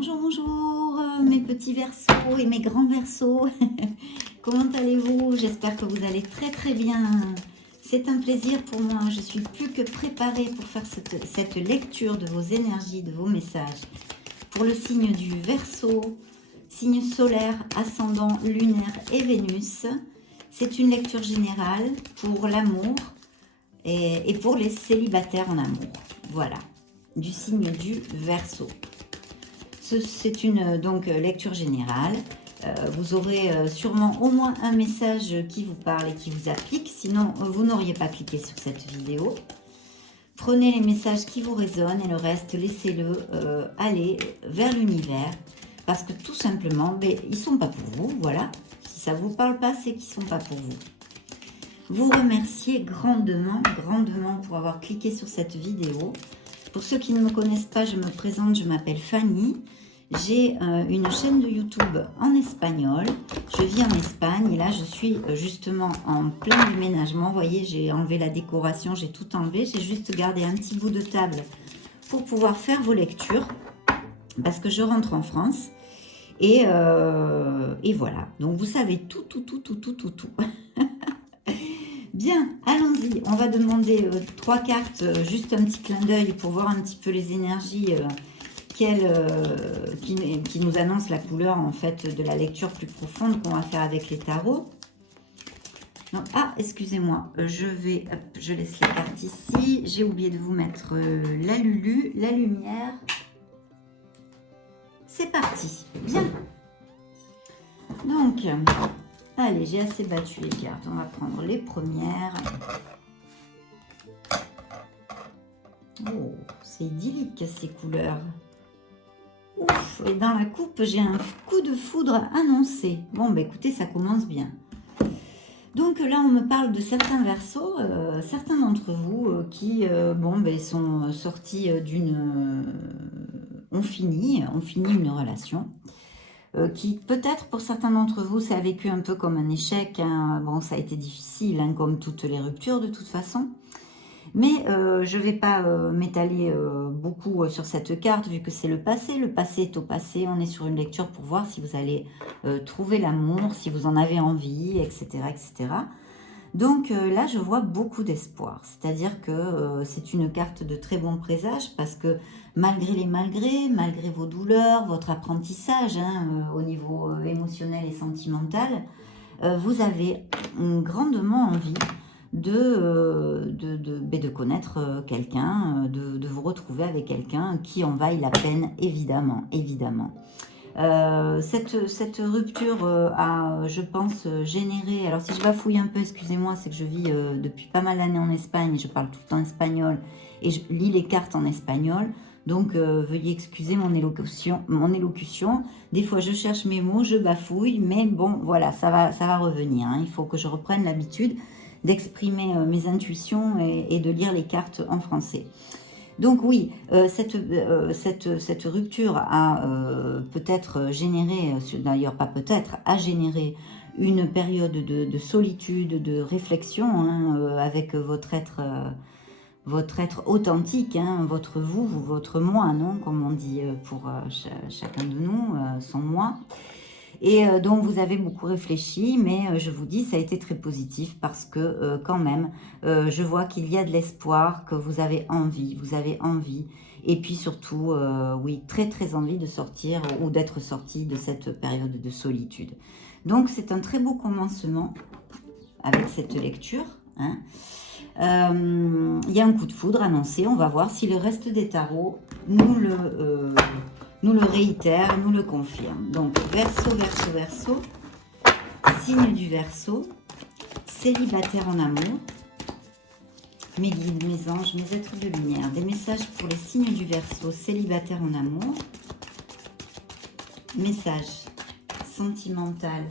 Bonjour, bonjour mes petits verseaux et mes grands verseaux. Comment allez-vous? J'espère que vous allez très très bien. C'est un plaisir pour moi. Je suis plus que préparée pour faire cette lecture de vos énergies, de vos messages. Pour le signe du Verseau, signe solaire, ascendant, lunaire et Vénus. C'est une lecture générale pour l'amour et pour les célibataires en amour. Voilà, du signe du Verseau. C'est une lecture générale. Vous aurez sûrement au moins un message qui vous parle et qui vous applique. Sinon, vous n'auriez pas cliqué sur cette vidéo. Prenez les messages qui vous résonnent et le reste, laissez-le aller vers l'univers. Parce que tout simplement, ils ne sont pas pour vous. Voilà. Si ça ne vous parle pas, c'est qu'ils ne sont pas pour vous. Vous remerciez grandement, grandement pour avoir cliqué sur cette vidéo. Pour ceux qui ne me connaissent pas, je me présente, je m'appelle Fanny. J'ai une chaîne de YouTube en espagnol. Je vis en Espagne et là, je suis justement en plein déménagement. Vous voyez, j'ai enlevé la décoration, j'ai tout enlevé. J'ai juste gardé un petit bout de table pour pouvoir faire vos lectures parce que je rentre en France. Et voilà. Donc, vous savez tout. Bien, allons-y. On va demander 3 cartes, juste un petit clin d'œil pour voir un petit peu les énergies qui nous annoncent la couleur en fait de la lecture plus profonde qu'on va faire avec les tarots. Donc, excusez-moi, je laisse les cartes ici. J'ai oublié de vous mettre la Lulu, la lumière. C'est parti. Bien. Donc, allez, j'ai assez battu les cartes. On va prendre les premières. Oh, c'est idyllique ces couleurs. Ouf, et dans la coupe, j'ai un coup de foudre annoncé. Bon, écoutez, ça commence bien. Donc là, on me parle de certains verseaux, certains d'entre vous qui sont sortis ont fini une relation. Qui peut-être pour certains d'entre vous, ça a vécu un peu comme un échec. Hein. Bon, ça a été difficile, hein, comme toutes les ruptures de toute façon. Mais je ne vais pas m'étaler beaucoup sur cette carte, vu que c'est le passé. Le passé est au passé. On est sur une lecture pour voir si vous allez trouver l'amour, si vous en avez envie, etc. etc. Donc là, je vois beaucoup d'espoir. C'est-à-dire que c'est une carte de très bon présage, parce que malgré les malgrés, malgré vos douleurs, votre apprentissage au niveau émotionnel et sentimental, vous avez grandement envie de connaître quelqu'un, de vous retrouver avec quelqu'un qui en vaille la peine, évidemment. Cette rupture a, je pense, généré... Alors, si je bafouille un peu, excusez-moi, c'est que je vis depuis pas mal d'années en Espagne, et je parle tout le temps espagnol, et je lis les cartes en espagnol. Donc, veuillez excuser mon élocution. Des fois, je cherche mes mots, je bafouille, mais bon, voilà, ça va revenir. Hein. Il faut que je reprenne l'habitude d'exprimer mes intuitions et de lire les cartes en français. Donc oui, cette rupture a peut-être généré, d'ailleurs pas peut-être, a généré une période de solitude, de réflexion avec votre être authentique, hein, votre vous, votre moi, non, comme on dit pour chacun de nous, son moi. Et donc vous avez beaucoup réfléchi, mais je vous dis, ça a été très positif parce que quand même, je vois qu'il y a de l'espoir, que vous avez envie, et puis surtout, oui, très très envie de sortir ou d'être sorti de cette période de solitude. Donc c'est un très beau commencement avec cette lecture. Hein. Il y a un coup de foudre annoncé, on va voir si le reste des tarots nous le réitère, nous le confirme. Donc, Verseau, signe du Verseau, célibataire en amour, mes guides, mes anges, mes êtres de lumière, des messages pour les signes du Verseau, célibataire en amour, message sentimental,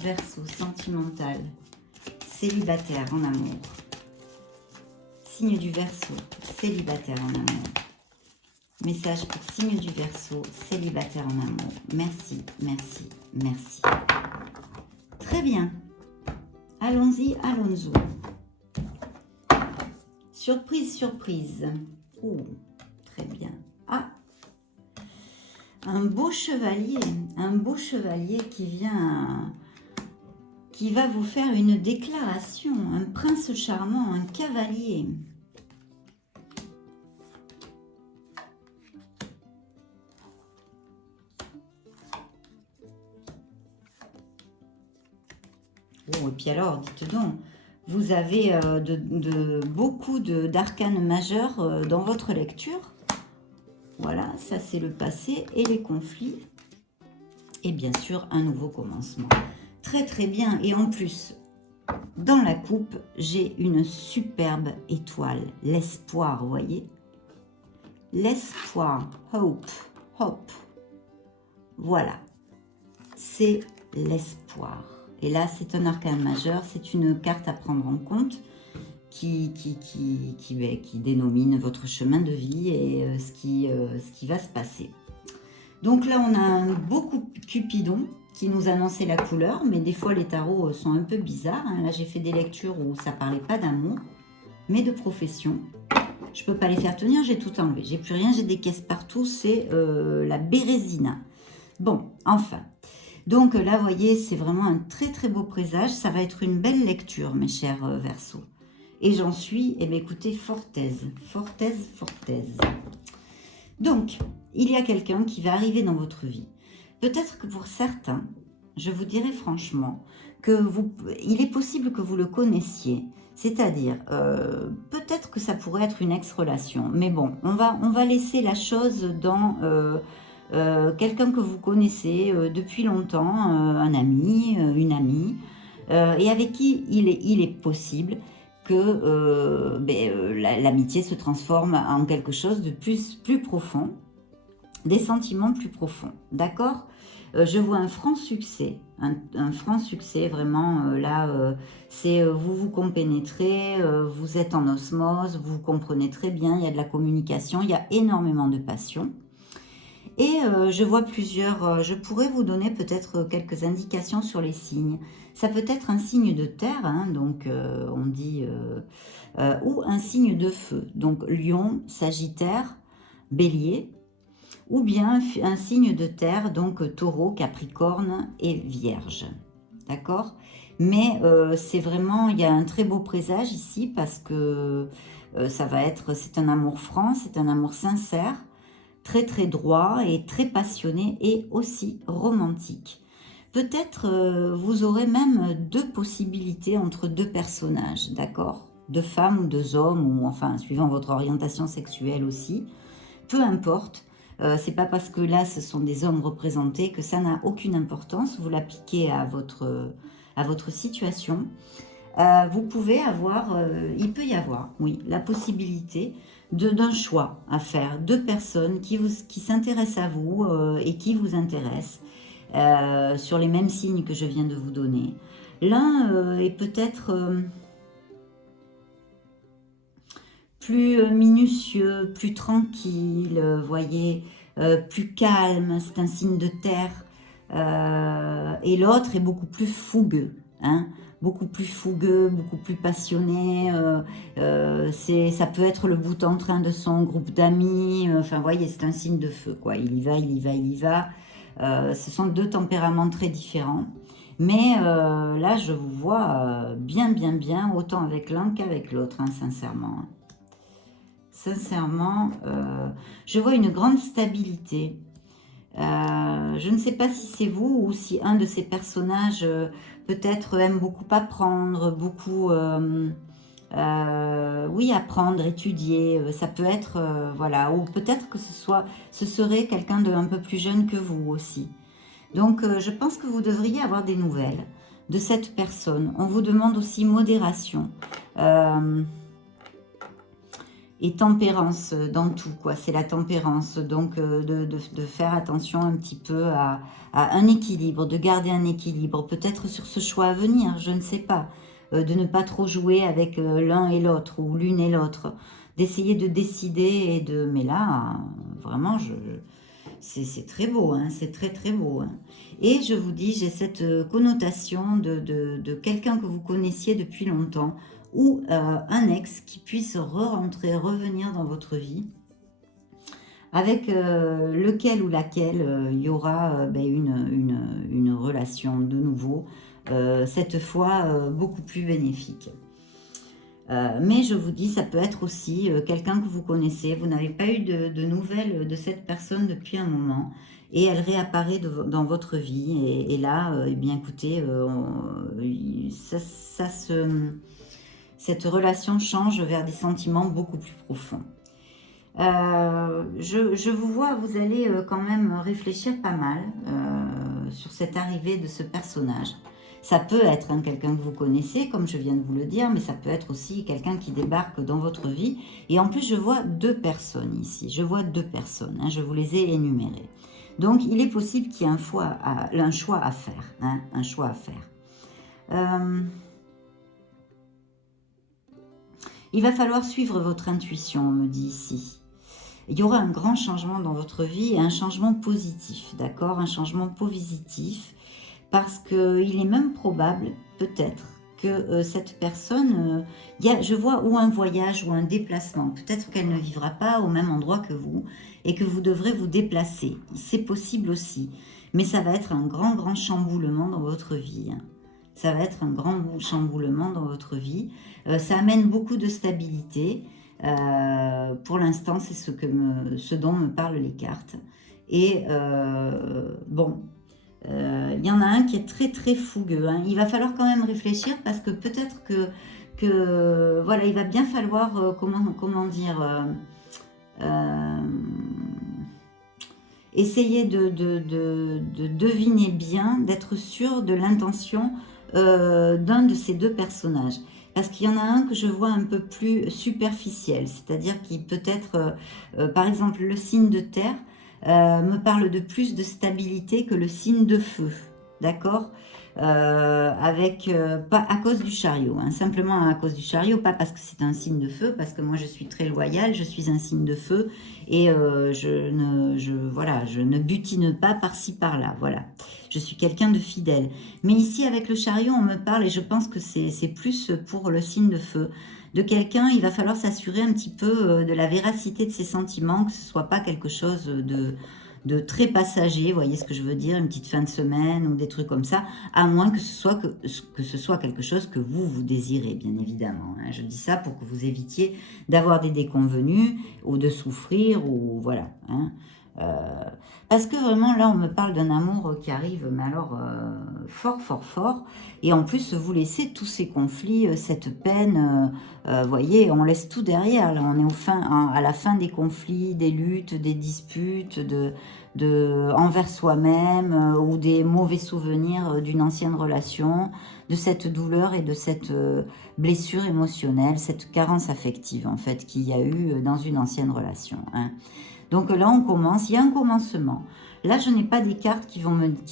Verseau, sentimental, célibataire en amour, signe du Verseau, célibataire en amour. Message pour signe du Verseau, célibataire en amour. Merci. Très bien. Allons-y. Surprise. Oh, très bien. un beau chevalier qui va vous faire une déclaration, un prince charmant, un cavalier. Oh, et puis alors, dites donc, vous avez beaucoup d'arcanes majeurs dans votre lecture. Voilà, ça c'est le passé et les conflits. Et bien sûr, un nouveau commencement. Très très bien. Et en plus, dans la coupe, j'ai une superbe étoile. L'espoir, vous voyez? L'espoir. Hope. Hope. Voilà. C'est l'espoir. Et là, c'est un arcane majeur. C'est une carte à prendre en compte qui dénomine votre chemin de vie et ce qui va se passer. Donc là, on a un beau Cupidon qui nous annonçait la couleur, mais des fois, les tarots sont un peu bizarres. Hein. Là, j'ai fait des lectures où ça parlait pas d'amour, mais de profession. Je peux pas les faire tenir, j'ai tout enlevé. J'ai plus rien, j'ai des caisses partout. C'est la Bérésina. Bon, enfin. Donc là, vous voyez, c'est vraiment un très très beau présage. Ça va être une belle lecture, mes chers Verseaux. Et j'en suis, eh bien, écoutez, fort aise. Donc, il y a quelqu'un qui va arriver dans votre vie. Peut-être que pour certains, je vous dirais franchement, il est possible que vous le connaissiez. C'est-à-dire, peut-être que ça pourrait être une ex-relation. Mais bon, on va laisser la chose dans quelqu'un que vous connaissez depuis longtemps, un ami, une amie, et avec qui il est possible que l'amitié se transforme en quelque chose de plus profond, des sentiments plus profonds, d'accord? Je vois un franc succès, un franc succès, vraiment, c'est vous vous compénétrez, vous êtes en osmose, vous vous comprenez très bien, il y a de la communication, il y a énormément de passion. Et je vois je pourrais vous donner peut-être quelques indications sur les signes. Ça peut être un signe de terre, hein, donc on dit, ou un signe de feu, donc Lion, Sagittaire, Bélier, ou bien un signe de terre, donc Taureau, Capricorne et Vierge. D'accord? Mais c'est vraiment, il y a un très beau présage ici parce que c'est un amour franc, c'est un amour sincère, très très droit et très passionné et aussi romantique. Peut-être vous aurez même deux possibilités entre deux personnages, d'accord? Deux femmes ou deux hommes, ou enfin suivant votre orientation sexuelle aussi. Peu importe, c'est pas parce que là ce sont des hommes représentés que ça n'a aucune importance. Vous l'appliquez à votre situation. Vous pouvez avoir, il peut y avoir, oui, la possibilité d'un choix à faire, deux personnes qui s'intéressent à vous et qui vous intéressent sur les mêmes signes que je viens de vous donner. L'un est peut-être plus minutieux, plus tranquille, voyez, plus calme, c'est un signe de terre, et l'autre est beaucoup plus fougueux, hein, beaucoup plus fougueux, beaucoup plus passionné, ça peut être le bout en train de son groupe d'amis, enfin, voyez, c'est un signe de feu, quoi, il y va, ce sont deux tempéraments très différents, mais là, je vous vois bien, autant avec l'un qu'avec l'autre, hein, sincèrement. Sincèrement, je vois une grande stabilité. Je ne sais pas si c'est vous ou si un de ces personnages peut-être aime beaucoup apprendre, beaucoup, oui, apprendre, étudier. Ça peut être, voilà, ou peut-être que ce serait quelqu'un de un peu plus jeune que vous aussi. Donc, je pense que vous devriez avoir des nouvelles de cette personne. On vous demande aussi modération. Et tempérance dans tout, quoi. C'est la tempérance, donc de faire attention un petit peu à un équilibre, de garder un équilibre, peut-être sur ce choix à venir, je ne sais pas, de ne pas trop jouer avec l'un et l'autre, ou l'une et l'autre, d'essayer de décider, mais là, vraiment, c'est très beau, hein, c'est très très beau. Hein. Et je vous dis, j'ai cette connotation de quelqu'un que vous connaissiez depuis longtemps, ou un ex qui puisse re-rentrer, revenir dans votre vie. avec lequel ou laquelle il y aura ben, une relation de nouveau, cette fois beaucoup plus bénéfique. Mais je vous dis, ça peut être aussi quelqu'un que vous connaissez, vous n'avez pas eu de nouvelles de cette personne depuis un moment, et elle réapparaît dans votre vie, et là, eh bien écoutez, cette relation change vers des sentiments beaucoup plus profonds. Je vous vois, vous allez quand même réfléchir pas mal sur cette arrivée de ce personnage. Ça peut être quelqu'un que vous connaissez, comme je viens de vous le dire, mais ça peut être aussi quelqu'un qui débarque dans votre vie. Et en plus, je vois 2 personnes ici. Je vois 2 personnes, je vous les ai énumérées. Donc, il est possible qu'il y ait un choix à faire. Un choix à faire. Il va falloir suivre votre intuition, on me dit ici. Il y aura un grand changement dans votre vie, et un changement positif, d'accord? Un changement positif, parce qu'il est même probable, peut-être, que cette personne, je vois ou un voyage ou un déplacement. Peut-être qu'elle ne vivra pas au même endroit que vous, et que vous devrez vous déplacer. C'est possible aussi, mais ça va être un grand chamboulement dans votre vie. Ça va être un grand chamboulement dans votre vie. Ça amène beaucoup de stabilité. Pour l'instant, c'est ce dont me parlent les cartes. Et bon, il y en a un qui est très fougueux. Il va falloir quand même réfléchir, parce que peut-être que voilà, il va bien falloir, comment dire, essayer de deviner bien, d'être sûr de l'intention d'un de ces 2 personnages. Parce qu'il y en a un que je vois un peu plus superficiel, c'est-à-dire qui peut être, par exemple, le signe de terre me parle de plus de stabilité que le signe de feu, d'accord? Pas à cause du chariot, simplement à cause du chariot, pas parce que c'est un signe de feu, parce que moi je suis très loyale, je suis un signe de feu, et je ne butine pas par-ci par-là, voilà. Je suis quelqu'un de fidèle. Mais ici, avec le chariot, on me parle, et je pense que c'est plus pour le signe de feu, de quelqu'un. Il va falloir s'assurer un petit peu de la véracité de ses sentiments, que ce ne soit pas quelque chose de très passager, vous voyez ce que je veux dire, une petite fin de semaine ou des trucs comme ça, à moins que ce soit quelque chose que vous désirez, bien évidemment. Je dis ça pour que vous évitiez d'avoir des déconvenus ou de souffrir, ou voilà. Parce que vraiment, là, on me parle d'un amour qui arrive, mais alors fort. Et en plus, vous laissez tous ces conflits, cette peine, vous voyez, on laisse tout derrière. Là, on est à la fin des conflits, des luttes, des disputes, envers soi-même, ou des mauvais souvenirs d'une ancienne relation, de cette douleur et de cette blessure émotionnelle, cette carence affective, en fait, qu'il y a eu dans une ancienne relation. Donc là, on commence, il y a un commencement. Là, je n'ai pas des cartes qui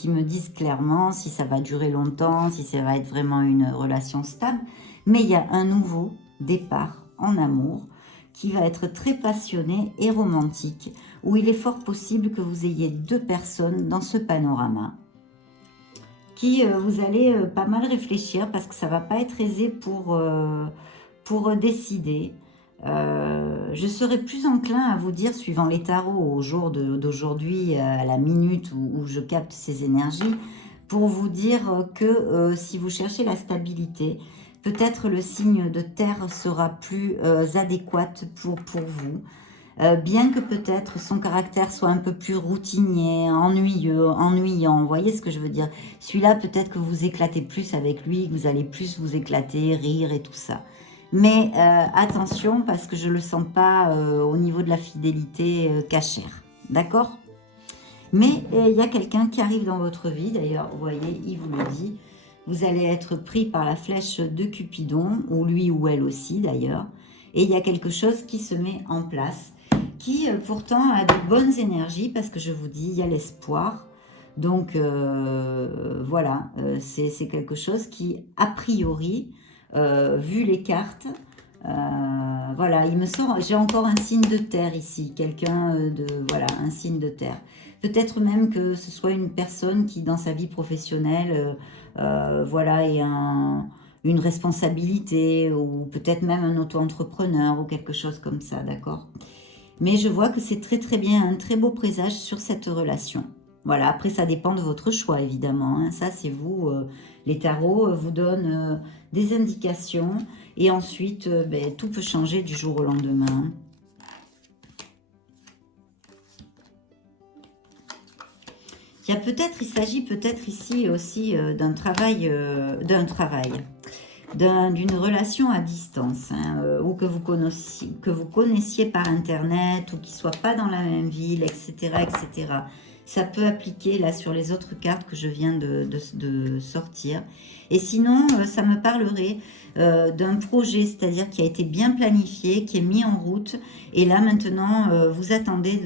me disent clairement si ça va durer longtemps, si ça va être vraiment une relation stable. Mais il y a un nouveau départ en amour qui va être très passionné et romantique, où il est fort possible que vous ayez 2 personnes dans ce panorama, qui vous allez pas mal réfléchir, parce que ça ne va pas être aisé pour décider. Je serais plus enclin à vous dire, suivant les tarots, au jour d'aujourd'hui, à la minute où je capte ces énergies, pour vous dire que si vous cherchez la stabilité, peut-être le signe de terre sera plus adéquat pour vous. Bien que peut-être son caractère soit un peu plus routinier, ennuyant, vous voyez ce que je veux dire? Celui-là, peut-être que vous éclatez plus avec lui, que vous allez plus vous éclater, rire et tout ça. Mais attention, parce que je ne le sens pas au niveau de la fidélité cachère, d'accord? Mais il y a quelqu'un qui arrive dans votre vie, d'ailleurs, vous voyez, il vous le dit. Vous allez être pris par la flèche de Cupidon, ou lui ou elle aussi d'ailleurs. Et il y a quelque chose qui se met en place, qui pourtant a de bonnes énergies, parce que je vous dis, il y a l'espoir. Donc voilà, c'est quelque chose qui, a priori, vu les cartes, voilà, il me sort, j'ai encore un signe de terre ici, voilà, un signe de terre. Peut-être même que ce soit une personne qui, dans sa vie professionnelle, voilà, ait une responsabilité, ou peut-être même un auto-entrepreneur ou quelque chose comme ça, d'accord? Mais je vois que c'est très très bien, un très beau présage sur cette relation. Voilà, après ça dépend de votre choix évidemment, hein. Ça c'est vous, les tarots vous donnent des indications et ensuite ben, tout peut changer du jour au lendemain. Il s'agit peut-être ici aussi d'une relation à distance, hein, ou que vous connaissiez par internet, ou qui ne soit pas dans la même ville, etc., etc. Ça peut appliquer là sur les autres cartes que je viens de sortir. Et sinon, ça me parlerait d'un projet, c'est-à-dire qui a été bien planifié, qui est mis en route. Et là maintenant, vous attendez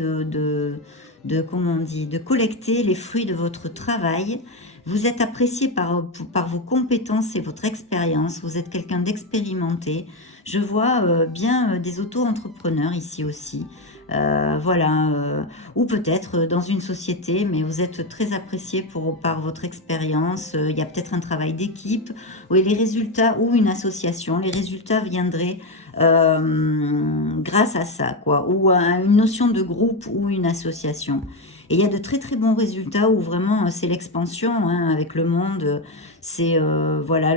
comment on dit, de collecter les fruits de votre travail. Vous êtes apprécié par vos compétences et votre expérience. Vous êtes quelqu'un d'expérimenté. Je vois bien des auto-entrepreneurs ici aussi. Voilà, ou peut-être dans une société, mais vous êtes très apprécié par votre expérience. Il y a peut-être un travail d'équipe, oui, les résultats, ou une association. Les résultats viendraient grâce à ça, quoi, ou à une notion de groupe ou une association. Et il y a de très très bons résultats où vraiment c'est l'expansion, hein, avec le monde. C'est voilà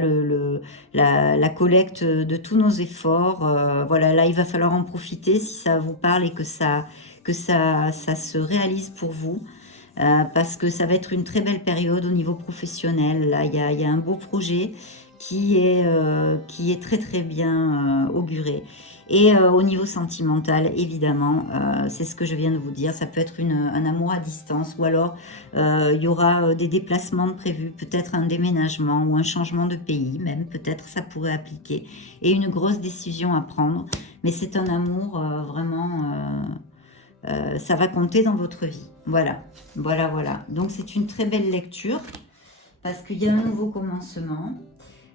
la collecte de tous nos efforts. Voilà, là il va falloir en profiter si ça vous parle et que ça se réalise pour vous. Parce que ça va être une très belle période au niveau professionnel. Là, il y a un beau projet qui est très très bien auguré. Et au niveau sentimental, évidemment, c'est ce que je viens de vous dire, ça peut être un amour à distance, ou alors il y aura des déplacements prévus, peut-être un déménagement ou un changement de pays, même peut-être ça pourrait appliquer, et une grosse décision à prendre. Mais c'est un amour vraiment... ça va compter dans votre vie. Voilà, voilà, voilà. Donc c'est une très belle lecture parce qu'il y a un nouveau commencement.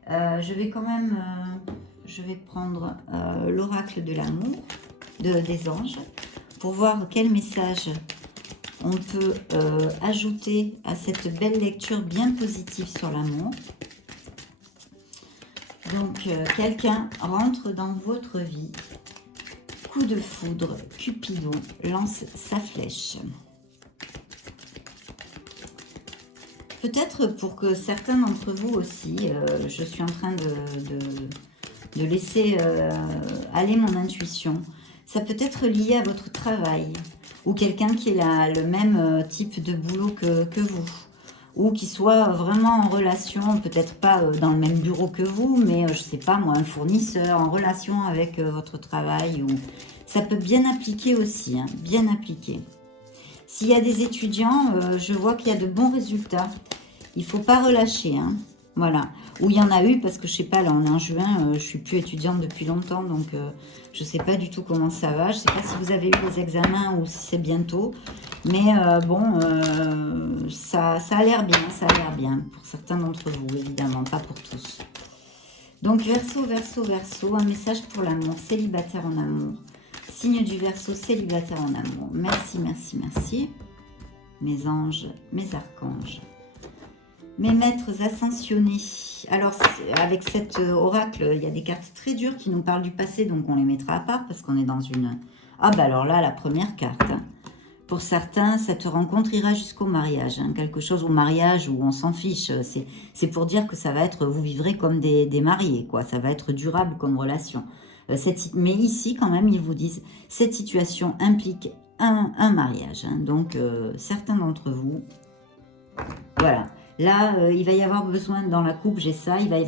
Je vais quand même, je vais prendre l'oracle de l'amour des anges pour voir quel message on peut ajouter à cette belle lecture bien positive sur l'amour. Donc quelqu'un rentre dans votre vie. Coup de foudre, Cupidon lance sa flèche. Peut-être pour que certains d'entre vous aussi, je suis en train de laisser aller mon intuition. Ça peut être lié à votre travail ou quelqu'un qui a le même type de boulot que vous, ou qui soit vraiment en relation, peut-être pas dans le même bureau que vous, mais je sais pas moi, un fournisseur en relation avec votre travail. Ou ça peut bien appliquer aussi, hein, bien appliqué. S'il y a des étudiants, je vois qu'il y a de bons résultats. Il ne faut pas relâcher, hein. Voilà. Ou il y en a eu, parce que je sais pas, là on est en juin, je suis plus étudiante depuis longtemps, donc je sais pas du tout comment ça va. Je sais pas si vous avez eu des examens ou si c'est bientôt. Mais bon, ça a l'air bien, ça a l'air bien. Pour certains d'entre vous, évidemment, pas pour tous. Donc Verseau, Verseau, Verseau, un message pour l'amour, célibataire en amour. Signe du Verseau, célibataire en amour. Merci, merci, merci. Mes anges, mes archanges. Mes maîtres ascensionnés. Alors, avec cet oracle, il y a des cartes très dures qui nous parlent du passé, donc on les mettra à part parce qu'on est dans une... Ah, bah alors là, la première carte. Hein. Pour certains, cette rencontre ira jusqu'au mariage. Hein. Quelque chose au mariage où on s'en fiche. C'est pour dire que ça va être... Vous vivrez comme des mariés, quoi. Ça va être durable comme relation. Mais ici, quand même, ils vous disent, cette situation implique un mariage. Hein. Donc, certains d'entre vous... Voilà. Là, il va y avoir besoin, dans la coupe, j'ai ça, il va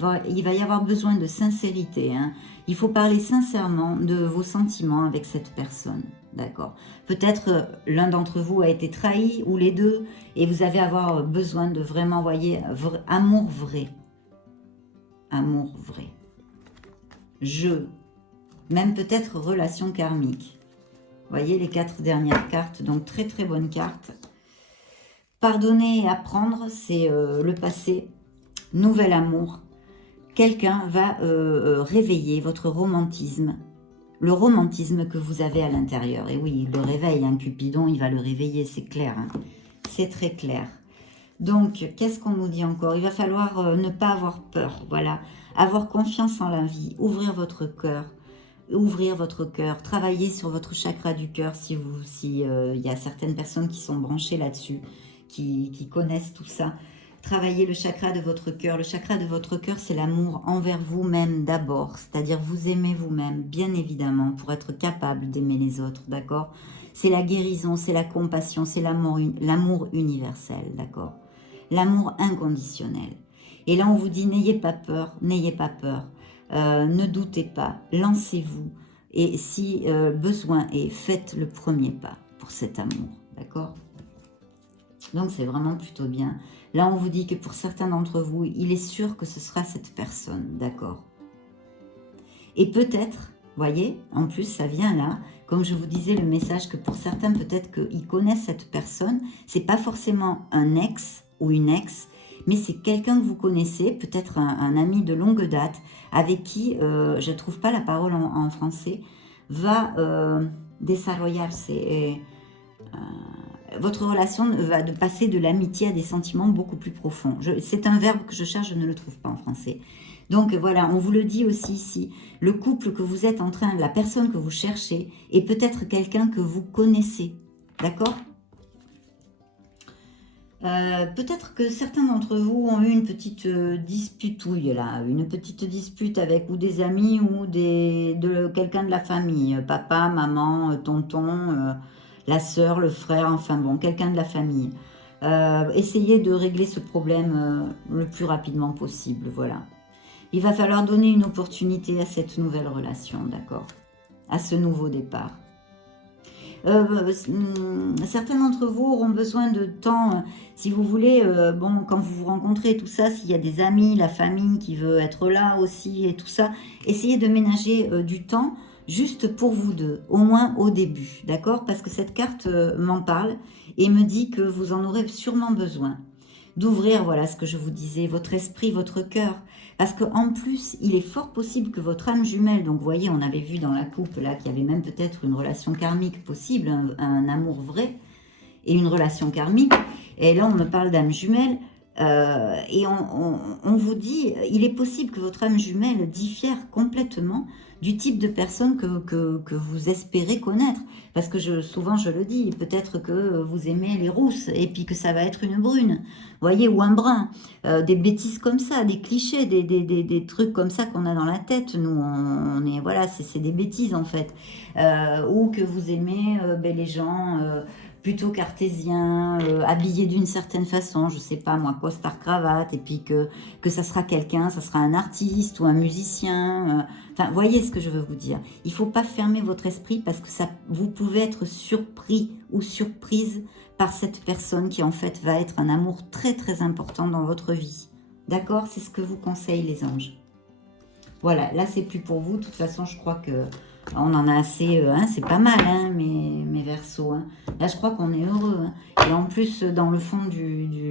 y avoir besoin de sincérité. Hein. Il faut parler sincèrement de vos sentiments avec cette personne. D'accord. Peut-être l'un d'entre vous a été trahi, ou les deux, et vous allez avoir besoin de vraiment, voyez, amour vrai. Amour vrai. Même peut-être relation karmique. Vous voyez les 4 dernières cartes, donc très très bonnes cartes. Pardonner et apprendre, c'est le passé, nouvel amour. Quelqu'un va réveiller votre romantisme, le romantisme que vous avez à l'intérieur. Et oui, il le réveille, un Cupidon, il va le réveiller, c'est clair. Hein. C'est très clair. Donc, qu'est-ce qu'on nous dit encore? Il va falloir ne pas avoir peur, voilà. Avoir confiance en la vie, ouvrir votre cœur. ouvrir votre cœur, travailler sur votre chakra du cœur si il y a certaines personnes qui sont branchées là-dessus, qui connaissent tout ça. Travaillez le chakra de votre cœur. Le chakra de votre cœur, c'est l'amour envers vous-même d'abord, c'est-à-dire vous aimez vous-même, bien évidemment, pour être capable d'aimer les autres, d'accord? C'est la guérison, c'est la compassion, c'est l'amour universel, d'accord? L'amour inconditionnel. Et là, on vous dit, n'ayez pas peur, n'ayez pas peur. Ne doutez pas, lancez-vous. Et si besoin est, faites le premier pas pour cet amour, d'accord? Donc, c'est vraiment plutôt bien. Là, on vous dit que pour certains d'entre vous, il est sûr que ce sera cette personne, d'accord? Et peut-être, voyez, en plus, ça vient là, comme je vous disais, le message que pour certains, peut-être qu'ils connaissent cette personne. C'est pas forcément un ex ou une ex, mais c'est quelqu'un que vous connaissez, peut-être un ami de longue date, avec qui, je ne trouve pas la parole en français, va desarrollarse. Votre relation va de passer de l'amitié à des sentiments beaucoup plus profonds. C'est un verbe que je cherche, je ne le trouve pas en français. Donc voilà, on vous le dit aussi ici, le couple que vous êtes en train, la personne que vous cherchez, est peut-être quelqu'un que vous connaissez, d'accord? Peut-être que certains d'entre vous ont eu une petite disputouille là, une petite dispute avec ou des amis ou quelqu'un de la famille, papa, maman, tonton, la sœur, le frère, enfin bon, quelqu'un de la famille. Essayez de régler ce problème le plus rapidement possible, voilà. Il va falloir donner une opportunité à cette nouvelle relation, d'accord? À ce nouveau départ. Certains d'entre vous auront besoin de temps, si vous voulez, bon, quand vous vous rencontrez, tout ça, s'il y a des amis, la famille qui veut être là aussi et tout ça, essayez de ménager du temps juste pour vous deux, au moins au début, d'accord? Parce que cette carte m'en parle et me dit que vous en aurez sûrement besoin. D'ouvrir, voilà ce que je vous disais, votre esprit, votre cœur. Parce qu'en plus, il est fort possible que votre âme jumelle, donc vous voyez, on avait vu dans la coupe là qu'il y avait même peut-être une relation karmique possible, un amour vrai et une relation karmique. Et là, on me parle d'âme jumelle. Et on vous dit, il est possible que votre âme jumelle diffère complètement du type de personne que vous espérez connaître. Parce que souvent je le dis, peut-être que vous aimez les rousses et puis que ça va être une brune, voyez, ou un brun. Des bêtises comme ça, des clichés, des trucs comme ça qu'on a dans la tête. Nous, on est, voilà, c'est des bêtises en fait. Ou que vous aimez les gens... plutôt cartésien, habillé d'une certaine façon, je sais pas moi, costard cravate, et puis que ça sera quelqu'un, ça sera un artiste ou un musicien. Enfin, voyez ce que je veux vous dire. Il faut pas fermer votre esprit parce que vous pouvez être surpris ou surprise par cette personne qui en fait va être un amour très très important dans votre vie. D'accord? C'est ce que vous conseillent les anges. Voilà, là c'est plus pour vous. De toute façon, je crois que on en a assez, hein, c'est pas mal, hein, mes Verseaux. Hein. Là, je crois qu'on est heureux. Hein. Et en plus, dans le fond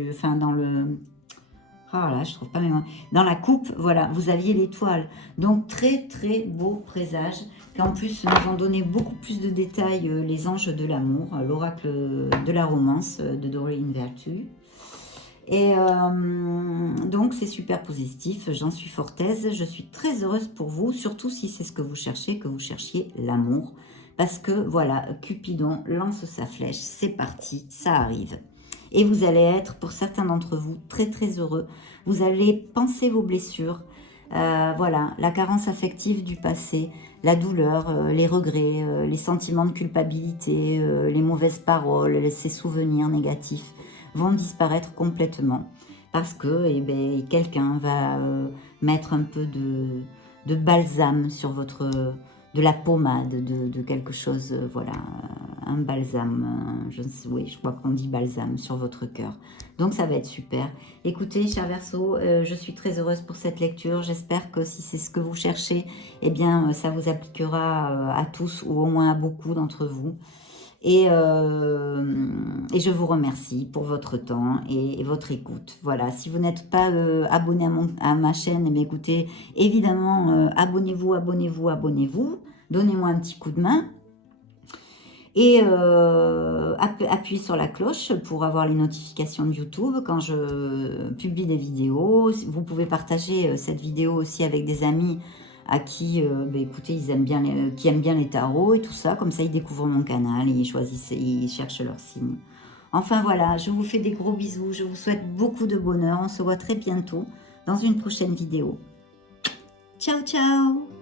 enfin, dans le... Ah là, je trouve pas mes mots. Dans la coupe, voilà, vous aviez l'étoile. Donc, très, très beau présage. Puis en plus, nous ont donné beaucoup plus de détails les anges de l'amour, l'oracle de la romance de Doreen Virtue. Et donc, c'est super positif, j'en suis fort aise, je suis très heureuse pour vous, surtout si c'est ce que vous cherchez, que vous cherchiez l'amour. Parce que, voilà, Cupidon lance sa flèche, c'est parti, ça arrive. Et vous allez être, pour certains d'entre vous, très très heureux. Vous allez penser vos blessures, voilà, la carence affective du passé, la douleur, les regrets, les sentiments de culpabilité, les mauvaises paroles, ces souvenirs négatifs vont disparaître complètement parce que quelqu'un va mettre un peu de balsame sur de la pommade, de quelque chose, voilà, un balsame, oui, je crois qu'on dit balsame sur votre cœur. Donc ça va être super. Écoutez, chers Verseaux, je suis très heureuse pour cette lecture. J'espère que si c'est ce que vous cherchez, eh bien, ça vous appliquera à tous ou au moins à beaucoup d'entre vous. Et je vous remercie pour votre temps et votre écoute. Voilà, si vous n'êtes pas abonné à ma chaîne, eh écoutez, évidemment, abonnez-vous, abonnez-vous, abonnez-vous. Donnez-moi un petit coup de main. Et appuyez sur la cloche pour avoir les notifications de YouTube quand je publie des vidéos. Vous pouvez partager cette vidéo aussi avec des amis à qui, écoutez, ils aiment bien qui aiment bien les tarots et tout ça. Comme ça, ils découvrent mon canal et ils cherchent leur signe. Enfin voilà, je vous fais des gros bisous. Je vous souhaite beaucoup de bonheur. On se voit très bientôt dans une prochaine vidéo. Ciao, ciao!